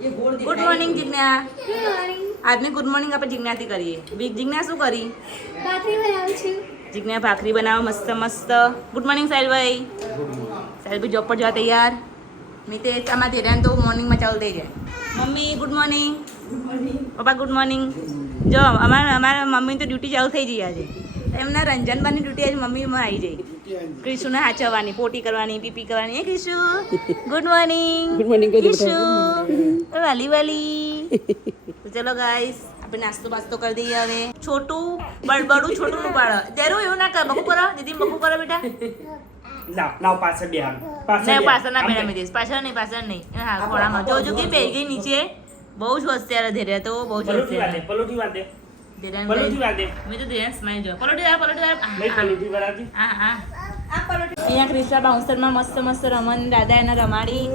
Good morning Jigna. આજની good morning આપણે જિજ્ઞાથી કરીએ. બિગ જિજ્ઞા શું કરી? ભાખરી બનાવું છું. જિજ્ઞા ભાખરી બનાવો મસ્ત મસ્ત. ગુડ મોર્નિંગ સાહિલભાઈ. સાહિલભાઈ જોબ પર જવા તૈયાર. મિતેશ આમાં ધીરેન તો મોર્નિંગમાં ચાલુ થઈ જાય. Mummy good morning. પપ્પા ગુડ મોર્નિંગ. જો અમારા મમ્મી તો ડ્યુટી ચાલુ થઈ જઈ આજે. એમના રંજનબાની ડ્યુટી આજે મમ્મીમાં આવી જાય. ક્રિશુને હાચવવાની, પોટી કરવાની, પીપી કરવાની. એ Krishu good morning. Good morning Krishu. વાલી વાલી. તો ચલો ગાઈસ આપણે નાસ્તો બાસ્તો કરી દઈએ હવે. છોટું બડબડું છોટું નું પાડો. દેરું એવું ના કર. બકુ કરો દીદી, બકુ કરો બેટા. લાવ પાછળ બેહાડ. નહીં પાછળ ના બેડા મિતેશ. પાછળ નહીં. હા ખોળામાં જોજો કે બેહી ગઈ નીચે. બહુ જ હોશિયાર ધીરે તો બહુ જ હોશિયાર. પલોઠી વાર દે. ધીરેન પલોઠી વાર દે. મેં તો ધીરેન સ્માઈલ જો. પલોઠી વાર નહીં પલોઠી વાર આપી. હા અહીંયા ક્રિષ્ના બાઉન્સરમાં મસ્ત રમન દાદા એને રમાડી.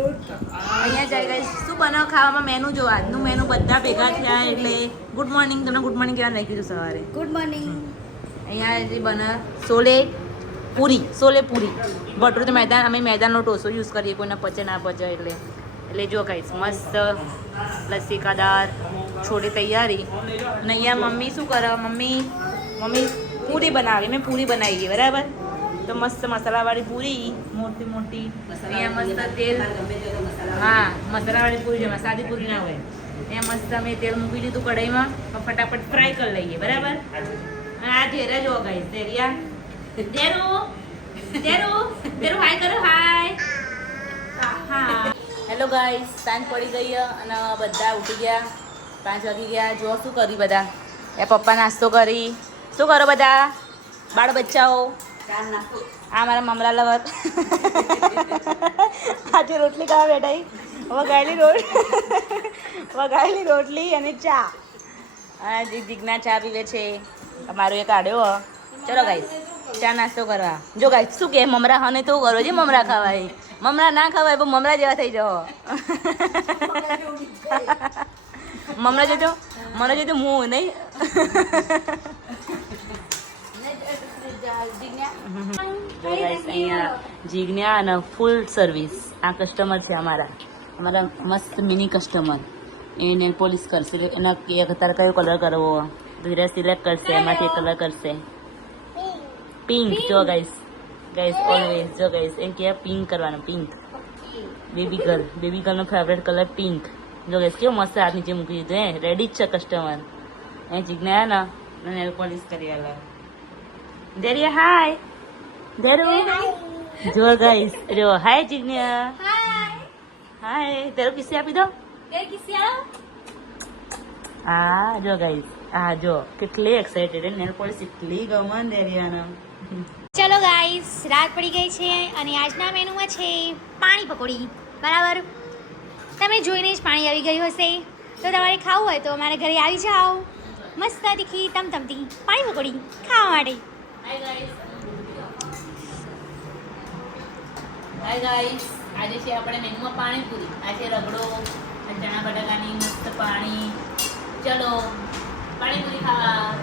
અહીંયા જાય ગાઈસ શું બનાવ ખાવામાં મેનુ જો આજનું મેનુ બધા ભેગા થયા એટલે ગુડ મોર્નિંગ. તમને ગુડ મોર્નિંગ કહેવાનું લઈ કીધું સવારે. Good morning. અહીંયા જે બને સોલે પૂરી બટરું તો મેદાન અમે મેદાનનો ટોસો યુઝ કરીએ કોઈને પચે ના પચે એટલે જો ગાઈસ મસ્ત લસ્સી કા દાળ છોડી તૈયારી. અને અહીંયા મમ્મી શું કરે? મમ્મી પૂરી બનાવી. મેં પૂરી બનાવી છે બરાબર. તો મસ્ત મસાલાવાળી પૂરી મોટી અહીંયા મસ્ત તેલ. હા મસાલાવાળી પૂરી છે, સાદી પૂરી ના હોય. અહીંયા મસ્ત અમે તેલ મૂકી દીધું કઢાઈમાં. ફટાફટ ફ્રાય કરી લઈએ બરાબર. આ ઢેરા જો ગાઈસ ધેરિયા દેરું હાય કરો હાય. હા હેલો ગાઈસ સાંજ પડી ગઈ અને બધા ઉઠી ગયા. 5 વાગી ગયા. જો શું કરી બધા? એ પપ્પા નાસ્તો કરી. શું કરો બધા બાળ બચ્ચાઓ? આ મારા મમરા લવર આજે રોટલી ખાવા બેઠા. વગાયેલી રોટલી અને ચા. અને જિજ્ઞા ચા પીવે છે. અમારો એક આડ્યો. ચલો ગાઈસ ચા નાસ્તો કરવા. જો ગાઈસ શું કે મમરા ખાને તો કરો છે. મમરા ખાવાય. મમરા ના ખવાય પણ મમરા જેવા થઈ જાઓ. મમરા જોજો હું નહીં. અહીંયા જીજ્ઞા અને ફૂલ સર્વિસ. આ કસ્ટમર છે અમારા મસ્ત મિની કસ્ટમર. એ નેલ પોલિશ કરશે. એના તારે કયો કલર કરવો ધીરે સિલેક્ટ કરશે. એમાંથી કલર કરશે. પિંક. જો ગાઈસ ઓલવેઝ જો ગાઈસ એમ કે પિંક કરવાનો. પિંક બેબી ગર્લનો ફેવરેટ કલર પિંક. જો ગાઈસ કેવું મસ્ત હાથ નીચે મૂકી દીધું. રેડી જ છે કસ્ટમર. એ જીજ્ઞા ને નેલ પોલિશ કરી આલા. દેરિયા હાય દેરુ. જો ગાઈસ જો હાય જીજ્ઞા. હાય દેરુ કિસ્સી આપી દો. હા જો ગાઈસ હા જો કેટલી એક્સાઇટેડ. નેલ પોલિશ એટલી ગમન દેરિયાના. ચલો ગાઈસ રાત પડી ગઈ છે અને આજના મેનુમાં છે પાણી પકોડી. બરાબર, તમે જોઈને જ પાણી આવી ગયું હશે. તો તમારે ખાવું હોય તો અમારા ઘરે આવી જાઓ. મસ્ત તીખી તમતમતી પાણી પકોડી ખાવા માટે. હાય ગાઈસ આજે છે આપણે મેનુમાં પાણીપુરી. આજે રગડો ચણા બટાકાની મસ્ત પાણી. ચલો પાણીપુરી ખાવા.